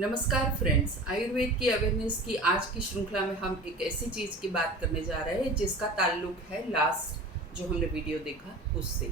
नमस्कार फ्रेंड्स, आयुर्वेद की अवेयरनेस की आज की श्रृंखला में हम एक ऐसी चीज़ की बात करने जा रहे हैं जिसका ताल्लुक है लास्ट जो हमने वीडियो देखा उससे।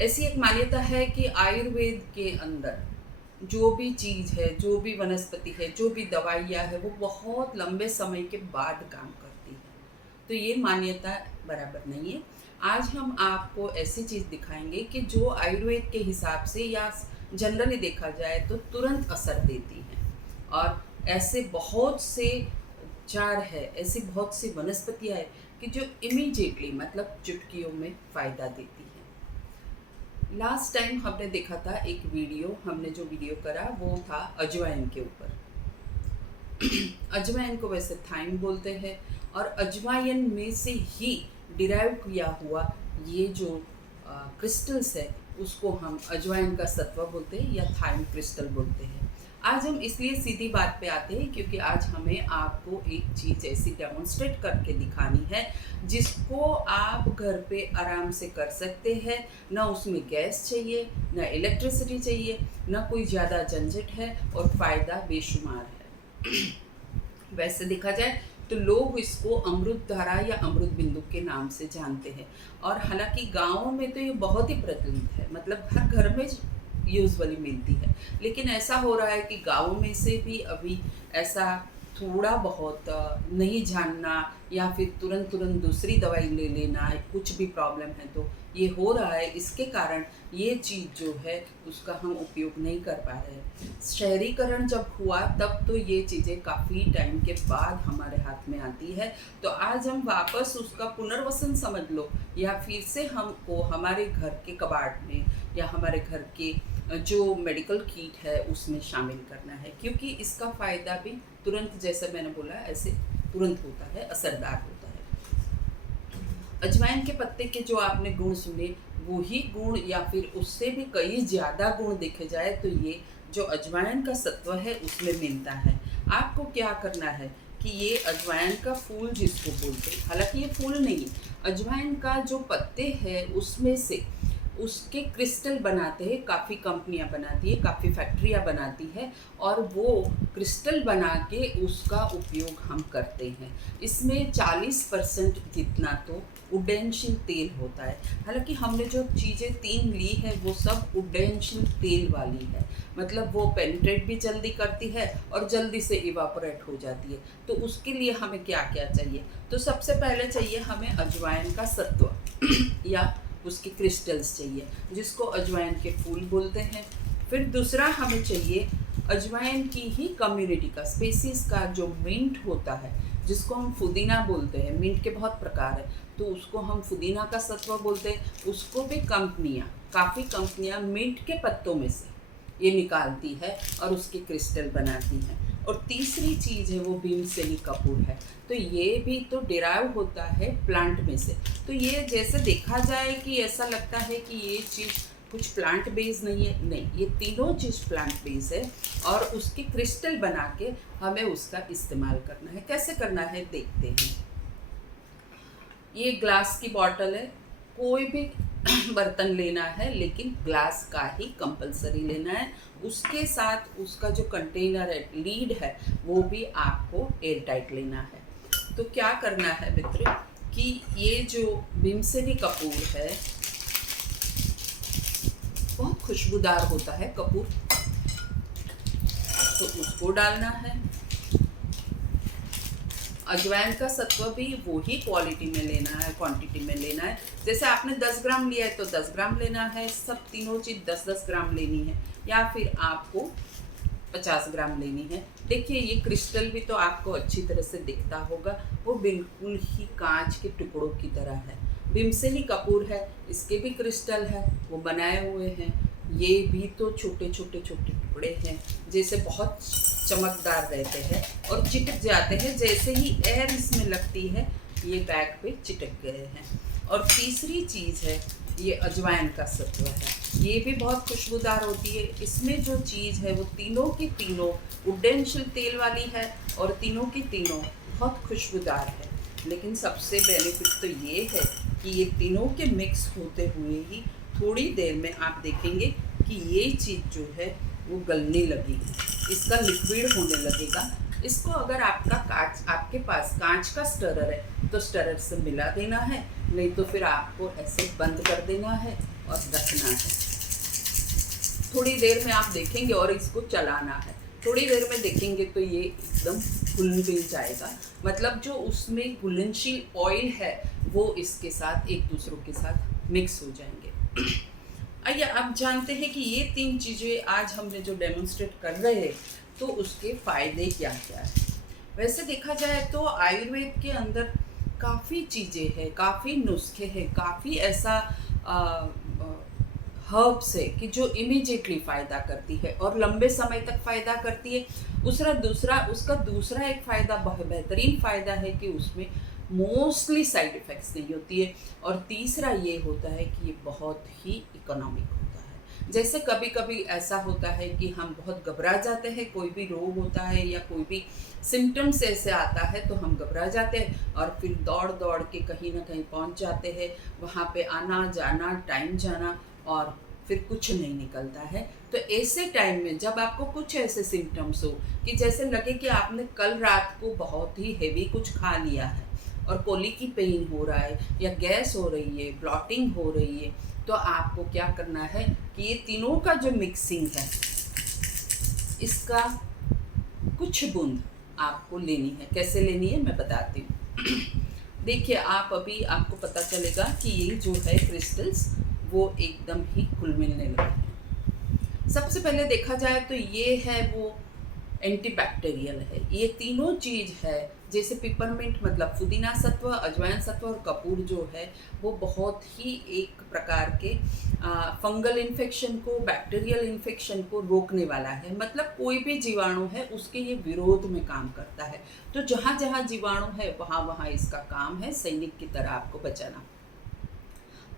ऐसी एक मान्यता है कि आयुर्वेद के अंदर जो भी चीज़ है, जो भी वनस्पति है, जो भी दवाइयाँ है, वो बहुत लंबे समय के बाद काम करती है। तो ये मान्यता बराबर नहीं है। आज हम आपको ऐसी चीज़ दिखाएंगे कि जो आयुर्वेद के हिसाब से या जनरली देखा जाए तो तुरंत असर देती है। और ऐसे बहुत से उपचार है, ऐसी बहुत सी वनस्पतियाँ हैं कि जो इमीडिएटली मतलब चुटकियों में फ़ायदा देती है। लास्ट टाइम हमने देखा था एक वीडियो, हमने जो वीडियो करा वो था अजवाइन के ऊपर। अजवाइन को वैसे थाइम बोलते हैं और अजवाइन में से ही डिराइव किया हुआ ये जो क्रिस्टल्स है उसको हम अजवाइन का सत्व बोलते हैं या थाइम क्रिस्टल बोलते हैं। आज हम इसलिए सीधी बात पे आते हैं क्योंकि आज हमें आपको एक चीज़ ऐसी डेमोन्स्ट्रेट करके दिखानी है जिसको आप घर पे आराम से कर सकते हैं। ना उसमें गैस चाहिए, ना इलेक्ट्रिसिटी चाहिए, ना कोई ज़्यादा झंझट है और फ़ायदा बेशुमार है। वैसे देखा जाए तो लोग इसको अमृत धारा या अमृत बिंदु के नाम से जानते हैं और हालांकि गाँवों में तो ये बहुत ही प्रचलित है, मतलब हर घर में यूजुअली मिलती है। लेकिन ऐसा हो रहा है कि गाँव में से भी अभी ऐसा थोड़ा बहुत नहीं जानना या फिर तुरंत तुरंत दूसरी दवाई ले लेना, कुछ भी प्रॉब्लम है तो ये हो रहा है। इसके कारण ये चीज़ जो है उसका हम उपयोग नहीं कर पा रहे हैं। शहरीकरण जब हुआ तब तो ये चीज़ें काफ़ी टाइम के बाद हमारे हाथ में आती है। तो आज हम वापस उसका पुनर्वसन समझ लो या फिर से हमको हमारे घर के कबाड़ में या हमारे घर के जो मेडिकल किट है उसमें शामिल करना है, क्योंकि इसका फ़ायदा भी तुरंत, जैसे मैंने बोला, ऐसे तुरंत होता है, असरदार होता है। अजवाइन के पत्ते के जो आपने गुण सुने वो ही गुण या फिर उससे भी कई ज़्यादा गुण देखे जाए तो ये जो अजवाइन का सत्व है उसमें मिलता है। आपको क्या करना है कि ये अजवाइन का फूल जिसको बोलते हैं, हालांकि ये फूल नहीं, अजवाइन का जो पत्ते हैं उसमें से उसके क्रिस्टल बनाते हैं। काफ़ी कंपनियां बनाती है, काफ़ी फैक्ट्रियां बनाती है और वो क्रिस्टल बना के उसका उपयोग हम करते हैं। इसमें 40% जितना तो उड्डयनशील तेल होता है। हालांकि हमने जो चीज़ें 3 ली है वो सब उड्डयनशील तेल वाली है, मतलब वो पेनिट्रेट भी जल्दी करती है और जल्दी से इवापोरेट हो जाती है। तो उसके लिए हमें क्या क्या चाहिए? तो सबसे पहले चाहिए हमें अजवाइन का सत्व या उसके क्रिस्टल्स चाहिए जिसको अजवाइन के फूल बोलते हैं। फिर दूसरा हमें चाहिए अजवाइन की ही कम्युनिटी का, स्पेसीज का जो मिंट होता है जिसको हम पुदीना बोलते हैं। मिंट के बहुत प्रकार है तो उसको हम पुदीना का सत्व बोलते हैं। उसको भी काफ़ी कंपनियां मिंट के पत्तों में से ये निकालती है और उसके क्रिस्टल बनाती है। और तीसरी चीज़ है वो भीमसेनी कपूर है। तो ये भी तो डिराइव होता है प्लांट में से। तो ये जैसे देखा जाए कि ऐसा लगता है कि ये चीज़ कुछ प्लांट बेस नहीं है, नहीं, ये तीनों चीज़ प्लांट बेस है और उसके क्रिस्टल बना के हमें उसका इस्तेमाल करना है। कैसे करना है देखते हैं। ये ग्लास की बॉटल है, कोई भी बर्तन लेना है लेकिन ग्लास का ही कंपलसरी लेना है। उसके साथ उसका जो कंटेनर है, लीड है, वो भी आपको एयर टाइट लेना है। तो क्या करना है मित्र कि ये जो भीमसेनी कपूर है बहुत खुशबूदार होता है कपूर, तो उसको डालना है। अजवाइन का सत्व भी वो ही क्वालिटी में लेना है, क्वांटिटी में लेना है। जैसे आपने 10 ग्राम लिया है तो 10 ग्राम लेना है। सब तीनों चीज़ 10-10 ग्राम लेनी है या फिर आपको 50 ग्राम लेनी है। देखिए ये क्रिस्टल भी तो आपको अच्छी तरह से दिखता होगा, वो बिल्कुल ही कांच के टुकड़ों की तरह है। भीमसेनी कपूर है, इसके भी क्रिस्टल है, वो बनाए हुए हैं। ये भी तो छोटे छोटे टुकड़े हैं, जैसे बहुत चमकदार रहते हैं और चिटक जाते हैं। जैसे ही एयर इसमें लगती है ये बैग पे चिटक गए हैं। और तीसरी चीज़ है ये अजवाइन का सत्व है, ये भी बहुत खुशबूदार होती है। इसमें जो चीज़ है वो तीनों की तीनों उड्डयनशील तेल वाली है और तीनों की तीनों बहुत खुशबूदार है। लेकिन सबसे बेनिफिट तो ये है कि ये तीनों के मिक्स होते हुए ही थोड़ी देर में आप देखेंगे कि ये चीज़ जो है वो गलने लगेगी। इसका लिक्विड होने लगेगा। इसको अगर आपके पास कांच का स्टरर है तो स्टरर से मिला देना है, नहीं तो फिर आपको ऐसे बंद कर देना है और रखना है। थोड़ी देर में आप देखेंगे और इसको चलाना है। थोड़ी देर में देखेंगे तो ये एकदम घुल मिल जाएगा, मतलब जो उसमें घुलनशील ऑयल है वो इसके साथ एक दूसरों के साथ मिक्स हो जाएंगे। आइए आप जानते हैं कि ये 3 चीज़ें आज हमने जो डेमोन्स्ट्रेट कर रहे हैं तो उसके फ़ायदे क्या क्या है। वैसे देखा जाए तो आयुर्वेद के अंदर काफ़ी चीज़ें हैं, काफ़ी नुस्खे हैं, काफ़ी ऐसा हर्ब्स है कि जो इमीडिएटली फ़ायदा करती है और लंबे समय तक फ़ायदा करती है। उसका दूसरा एक फ़ायदा बेहतरीन फ़ायदा है कि उसमें मोस्टली साइड इफ़ेक्ट्स नहीं होती है, और तीसरा ये होता है कि ये बहुत ही इकोनॉमिक होता है। जैसे कभी कभी ऐसा होता है कि हम बहुत घबरा जाते हैं, कोई भी रोग होता है या कोई भी सिम्टम्स ऐसे आता है तो हम घबरा जाते हैं और फिर दौड़ दौड़ के कहीं ना कहीं पहुंच जाते हैं, वहाँ पे आना जाना टाइम जाना और फिर कुछ नहीं निकलता है। तो ऐसे टाइम में जब आपको कुछ ऐसे सिम्टम्स हो कि जैसे लगे कि आपने कल रात को बहुत ही हेवी कुछ खा लिया है और कोली की पेन हो रहा है या गैस हो रही है, ब्लॉटिंग हो रही है, तो आपको क्या करना है कि ये तीनों का जो मिक्सिंग है इसका कुछ बूंद आपको लेनी है। कैसे लेनी है मैं बताती हूँ। देखिए आप अभी आपको पता चलेगा कि ये जो है क्रिस्टल्स वो एकदम ही घुल मिलने लगे हैं। सबसे पहले देखा जाए तो ये है वो एंटीबैक्टीरियल है। ये तीनों चीज़ है, जैसे पिपरमिंट मतलब पुदीना सत्व, अजवाइन सत्व और कपूर जो है वो बहुत ही एक प्रकार के फंगल इन्फेक्शन को, बैक्टीरियल इन्फेक्शन को रोकने वाला है। मतलब कोई भी जीवाणु है उसके ये विरोध में काम करता है। तो जहाँ जहाँ जीवाणु है वहाँ वहाँ इसका काम है सैनिक की तरह आपको बचाना।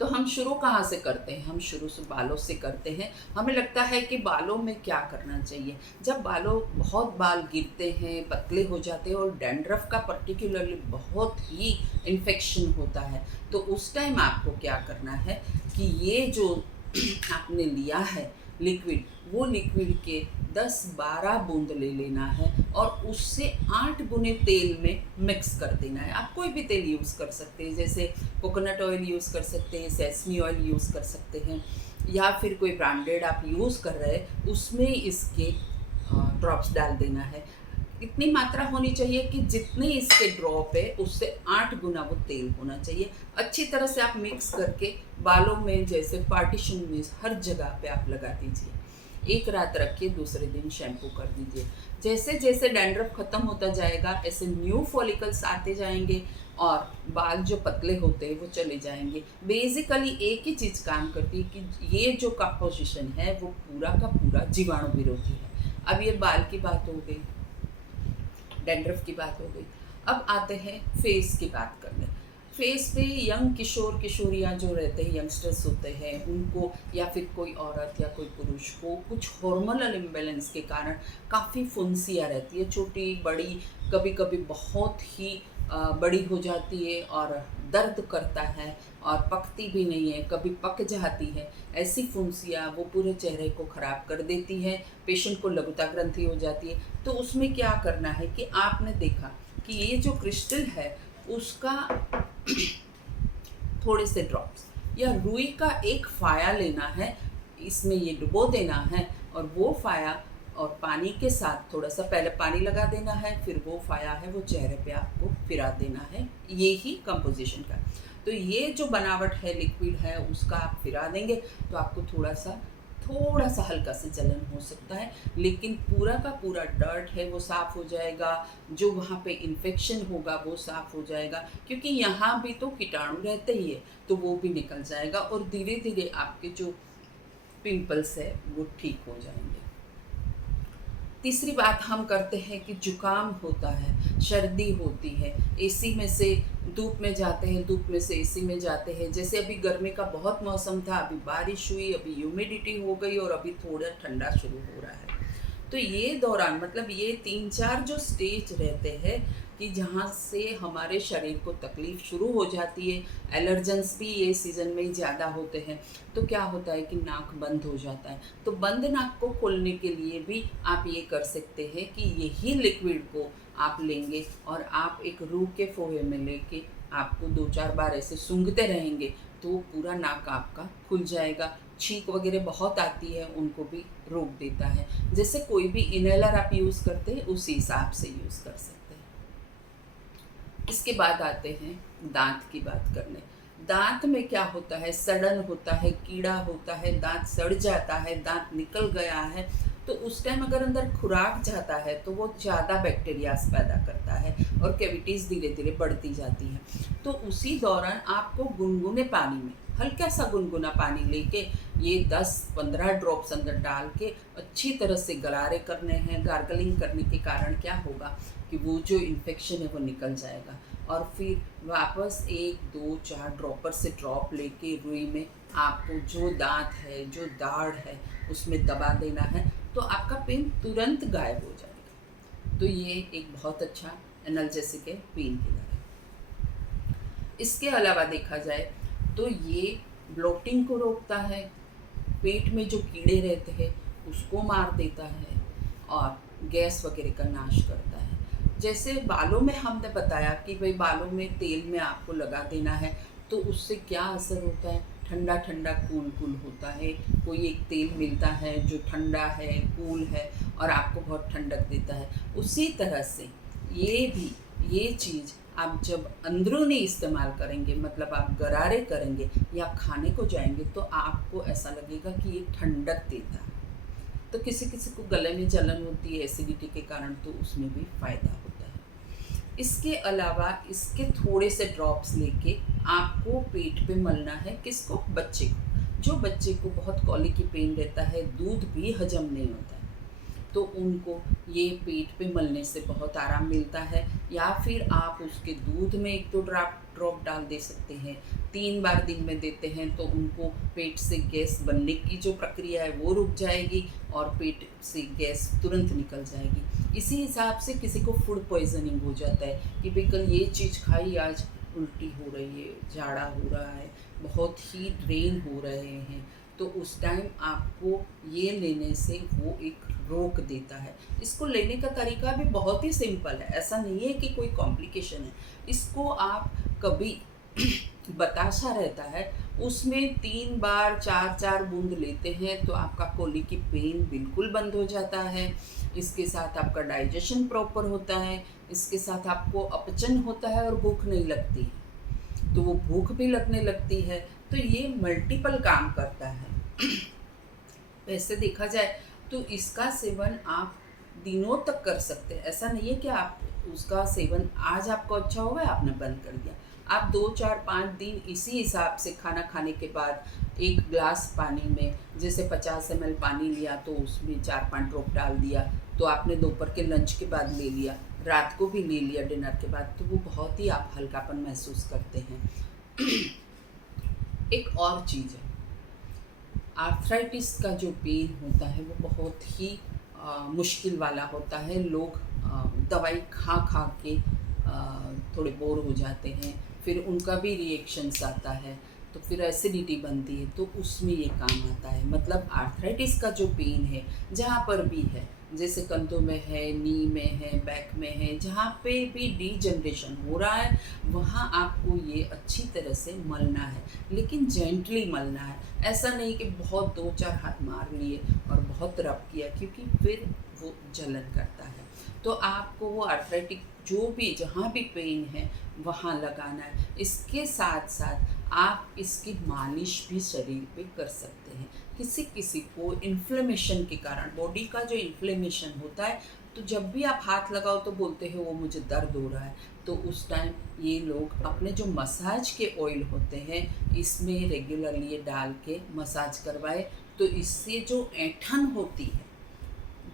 तो हम शुरू कहाँ से करते हैं? हम शुरू से बालों से करते हैं। हमें लगता है कि बालों में क्या करना चाहिए। जब बहुत बाल गिरते हैं, पतले हो जाते हैं और डैंड्रफ का पर्टिकुलरली बहुत ही इन्फेक्शन होता है, तो उस टाइम आपको क्या करना है कि ये जो आपने लिया है लिक्विड, वो लिक्विड के 10-12 बूंद ले लेना है और उससे 8 गुने तेल में मिक्स कर देना है। आप कोई भी तेल यूज़ कर सकते हैं, जैसे कोकोनट ऑयल यूज़ कर सकते हैं, सेसमी ऑयल यूज़ कर सकते हैं, या फिर कोई ब्रांडेड आप यूज़ कर रहे हैं उसमें इसके ड्रॉप्स डाल देना है। इतनी मात्रा होनी चाहिए कि जितने इसके ड्रॉप है उससे 8 गुना वो तेल होना चाहिए। अच्छी तरह से आप मिक्स करके बालों में जैसे पार्टीशन में हर जगह पे आप लगा दीजिए। एक रात रखिए, दूसरे दिन शैम्पू कर दीजिए। जैसे जैसे डैंड्रफ ख़त्म होता जाएगा ऐसे न्यू फॉलिकल्स आते जाएंगे और बाल जो पतले होते हैं वो चले जाएंगे। बेसिकली एक ही चीज़ काम करती है कि ये जो कंपोजिशन है वो पूरा का पूरा जीवाणु विरोधी है। अब ये बाल की बात हो गई, डैंड्रफ की बात हो गई। अब आते हैं फेस की बात करने। फेस पे यंग किशोर किशोरियाँ जो रहते हैं, यंगस्टर्स होते हैं, उनको या फिर कोई औरत या कोई पुरुष को कुछ हार्मोनल इम्बैलेंस के कारण काफ़ी फुंसियाँ रहती है, छोटी बड़ी, कभी कभी बहुत ही बड़ी हो जाती है और दर्द करता है और पकती भी नहीं है, कभी पक जाती है। ऐसी फुंसियाँ वो पूरे चेहरे को ख़राब कर देती है, पेशेंट को लघुता ग्रंथि हो जाती है। तो उसमें क्या करना है कि आपने देखा कि ये जो क्रिस्टल है उसका थोड़े से ड्रॉप्स या रुई का एक फाया लेना है, इसमें ये डुबो देना है और वो फाया और पानी के साथ थोड़ा सा पहले पानी लगा देना है, फिर वो फाया है वो चेहरे पे आपको फिरा देना है। ये ही कंपोजिशन का। तो ये जो बनावट है लिक्विड है उसका आप फिरा देंगे तो आपको थोड़ा सा हल्का सा जलन हो सकता है, लेकिन पूरा का पूरा डर्ट है वो साफ़ हो जाएगा, जो वहाँ पे इन्फेक्शन होगा वो साफ़ हो जाएगा, क्योंकि यहाँ भी तो कीटाणु रहते ही है, तो वो भी निकल जाएगा और धीरे धीरे आपके जो पिंपल्स है वो ठीक हो जाएंगे। तीसरी बात हम करते हैं कि जुकाम होता है, सर्दी होती है, एसी में से धूप में जाते हैं, धूप में से एसी में जाते हैं। जैसे अभी गर्मी का बहुत मौसम था, अभी बारिश हुई, अभी ह्यूमिडिटी हो गई और अभी थोड़ा ठंडा शुरू हो रहा है। तो ये दौरान मतलब ये 3-4 जो स्टेज रहते हैं कि जहाँ से हमारे शरीर को तकलीफ़ शुरू हो जाती है। एलर्जेंस भी ये सीज़न में ही ज़्यादा होते हैं। तो क्या होता है कि नाक बंद हो जाता है। तो बंद नाक को खोलने के लिए भी आप ये कर सकते हैं कि यही लिक्विड को आप लेंगे और आप एक रूह के फोहे में लेके आपको 2-4 बार ऐसे सूंघते रहेंगे तो पूरा नाक आपका खुल जाएगा। छींक वगैरह बहुत आती है, उनको भी रोक देता है। जैसे कोई भी इनहेलर आप यूज़ करते हैं उसी हिसाब से यूज़ कर सकते हैं। इसके बाद आते हैं दांत की बात करने। दांत में क्या होता है, सड़न होता है, कीड़ा होता है, दांत सड़ जाता है, दांत निकल गया है, तो उस टाइम अगर अंदर खुराक जाता है तो वो ज़्यादा बैक्टीरियाज पैदा करता है और कैविटीज़ धीरे धीरे बढ़ती जाती हैं। तो उसी दौरान आपको गुनगुने पानी में हल्का सा गुनगुना पानी लेके ये 10-15 ड्रॉप्स अंदर डाल के अच्छी तरह से गरारे करने हैं। गार्गलिंग करने के कारण क्या होगा कि वो जो इन्फेक्शन है वो निकल जाएगा और फिर वापस 1-2-4 ड्रॉपर से ड्रॉप लेके रुई में आपको जो दांत है, जो दाढ़ है, उसमें दबा देना है तो आपका पेन तुरंत गायब हो जाएगा। तो ये एक बहुत अच्छा एनाल्जेसिक है पेन किलर है। इसके अलावा देखा जाए तो ये ब्लोटिंग को रोकता है, पेट में जो कीड़े रहते हैं उसको मार देता है और गैस वगैरह का नाश करता है। जैसे बालों में हमने बताया कि भाई बालों में तेल में आपको लगा देना है, तो उससे क्या असर होता है, ठंडा ठंडा कूल कूल होता है। कोई एक तेल मिलता है जो ठंडा है, कूल है और आपको बहुत ठंडक देता है। उसी तरह से ये चीज़ आप जब अंदरूनी इस्तेमाल करेंगे, मतलब आप गरारे करेंगे या खाने को जाएंगे, तो आपको ऐसा लगेगा कि ये ठंडक देता है। तो किसी किसी को गले में जलन होती है एसिडिटी के कारण, तो उसमें भी फ़ायदा होता है। इसके अलावा इसके थोड़े से ड्रॉप्स लेके आपको पेट पे मलना है। किसको? बच्चे को। जो बच्चे को बहुत कॉलिकी पेन रहता है, दूध भी हजम नहीं होता है, तो उनको ये पेट पे मलने से बहुत आराम मिलता है। या फिर आप उसके दूध में 1-2 ड्रॉप डाल दे सकते हैं। 3 बार दिन में देते हैं तो उनको पेट से गैस बनने की जो प्रक्रिया है वो रुक जाएगी और पेट से गैस तुरंत निकल जाएगी। इसी हिसाब से किसी को फूड पॉइजनिंग हो जाता है कि भाई कल ये चीज़ खाई, आज उल्टी हो रही है, झाड़ा हो रहा है, बहुत ही ड्रेन हो रहे हैं, तो उस टाइम आपको ये लेने से वो एक रोक देता है। इसको लेने का तरीका भी बहुत ही सिंपल है, ऐसा नहीं है कि कोई कॉम्प्लिकेशन है। इसको आप कभी बताशा रहता है उसमें 3 बार 4-4 बूंद लेते हैं तो आपका कोली की पेन बिल्कुल बंद हो जाता है। इसके साथ आपका डाइजेशन प्रॉपर होता है, इसके साथ आपको अपचन होता है और भूख नहीं लगती है, तो वो भूख भी लगने लगती है। तो ये मल्टीपल काम करता है। वैसे देखा जाए तो इसका सेवन आप दिनों तक कर सकते हैं। ऐसा नहीं है कि आप उसका सेवन आज आपको अच्छा हो गया आपने बंद कर दिया। आप 2-4-5 दिन इसी हिसाब से खाना खाने के बाद 1 ग्लास पानी में, जैसे 50 ml पानी लिया तो उसमें 4-5 ड्रॉप डाल दिया, तो आपने दोपहर के लंच के बाद ले लिया, रात को भी ले लिया डिनर के बाद, तो वो बहुत ही आप हल्कापन महसूस करते हैं। एक और चीज़ है, आर्थराइटिस का जो पेन होता है वो बहुत ही मुश्किल वाला होता है। लोग दवाई खा खा के थोड़े बोर हो जाते हैं, फिर उनका भी रिएक्शंस आता है, तो फिर एसिडिटी बनती है, तो उसमें ये काम आता है। मतलब आर्थराइटिस का जो पेन है जहाँ पर भी है, जैसे कंधों में है, नी में है, बैक में है, जहाँ पे भी डीजनरेशन हो रहा है वहाँ आपको ये अच्छी तरह से मलना है, लेकिन जेंटली मलना है। ऐसा नहीं कि बहुत 2-4 हाथ मार लिए और बहुत रब किया, क्योंकि फिर वो जलन करता है। तो आपको वो आर्थराइटिक जो भी जहाँ भी पेन है वहाँ लगाना है। इसके साथ साथ आप इसकी मालिश भी शरीर पे कर सकते हैं। किसी किसी को इन्फ्लेमेशन के कारण, बॉडी का जो इन्फ्लेमेशन होता है, तो जब भी आप हाथ लगाओ तो बोलते हैं वो मुझे दर्द हो रहा है, तो उस टाइम ये लोग अपने जो मसाज के ऑयल होते हैं इसमें रेगुलरली ये डाल के मसाज करवाए, तो इससे जो ऐंठन होती है,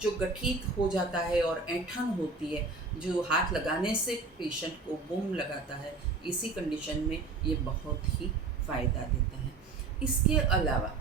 जो गठित हो जाता है और ऐंठन होती है, जो हाथ लगाने से पेशेंट को बुम लगाता है, इसी कंडीशन में ये बहुत ही फ़ायदा देता है। इसके अलावा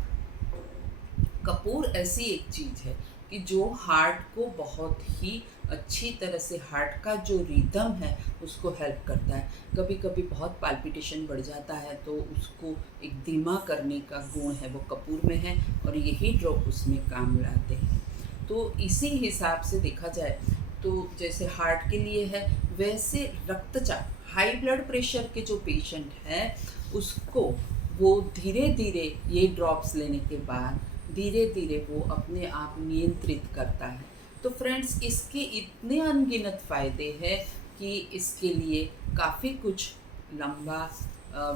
कपूर ऐसी एक चीज़ है कि जो हार्ट को बहुत ही अच्छी तरह से, हार्ट का जो रिदम है उसको हेल्प करता है। कभी कभी बहुत पाल्पिटेशन बढ़ जाता है तो उसको एक धीमा करने का गुण है वो कपूर में है, और यही ड्रॉप उसमें काम लाते हैं। तो इसी हिसाब से देखा जाए तो जैसे हार्ट के लिए है, वैसे रक्तचाप, हाई ब्लड प्रेशर के जो पेशेंट हैं उसको वो धीरे धीरे ये ड्रॉप्स लेने के बाद धीरे धीरे वो अपने आप नियंत्रित करता है। तो फ्रेंड्स, इसके इतने अनगिनत फ़ायदे हैं कि इसके लिए काफ़ी कुछ लंबा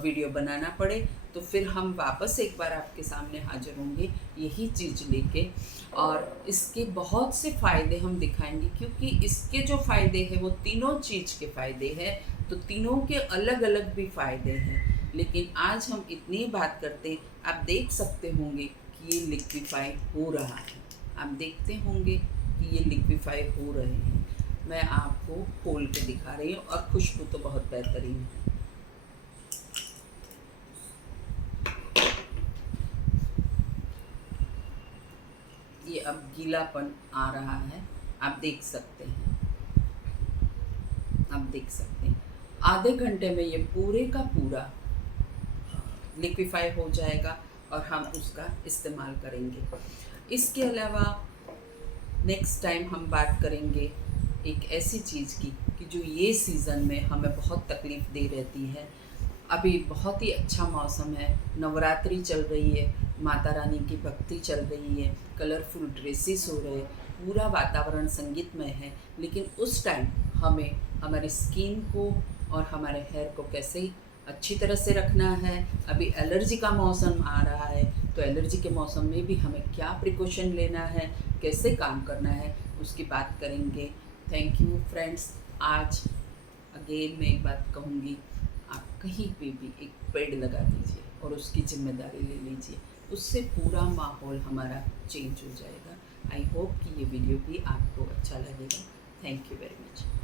वीडियो बनाना पड़े, तो फिर हम वापस एक बार आपके सामने हाजिर होंगे यही चीज़ लेके, और इसके बहुत से फ़ायदे हम दिखाएंगे, क्योंकि इसके जो फ़ायदे हैं वो तीनों चीज़ के फ़ायदे हैं, तो तीनों के अलग अलग भी फ़ायदे हैं। लेकिन आज हम इतनी बात करते, आप देख सकते होंगे कि ये लिक्विफाई हो रहा है, आप देखते होंगे कि ये लिक्विफाई हो रहे हैं। मैं आपको खोल के दिखा रही हूँ, और खुशबू तो बहुत बेहतरीन है। ये अब गीलापन आ रहा है, आप देख सकते हैं, आप देख सकते हैं। आधे घंटे में ये पूरे का पूरा लिक्विफाई हो जाएगा और हम उसका इस्तेमाल करेंगे। इसके अलावा नेक्स्ट टाइम हम बात करेंगे एक ऐसी चीज़ की कि जो ये सीज़न में हमें बहुत तकलीफ़ दे रहती है। अभी बहुत ही अच्छा मौसम है, नवरात्रि चल रही है, माता रानी की भक्ति चल रही है, कलरफुल ड्रेसेस हो रहे, पूरा वातावरण संगीतमय है। लेकिन उस टाइम हमें हमारी स्किन को और हमारे हेयर को कैसे अच्छी तरह से रखना है। अभी एलर्जी का मौसम आ रहा है, तो एलर्जी के मौसम में भी हमें क्या प्रिकॉशन लेना है, कैसे काम करना है, उसकी बात करेंगे। Thank you friends. आज अगेन मैं एक बात कहूँगी, आप कहीं पे भी एक पेड़ लगा दीजिए और उसकी जिम्मेदारी ले लीजिए, उससे पूरा माहौल हमारा चेंज हो जाएगा। आई होप कि ये वीडियो भी आपको अच्छा लगेगा। Thank you very much.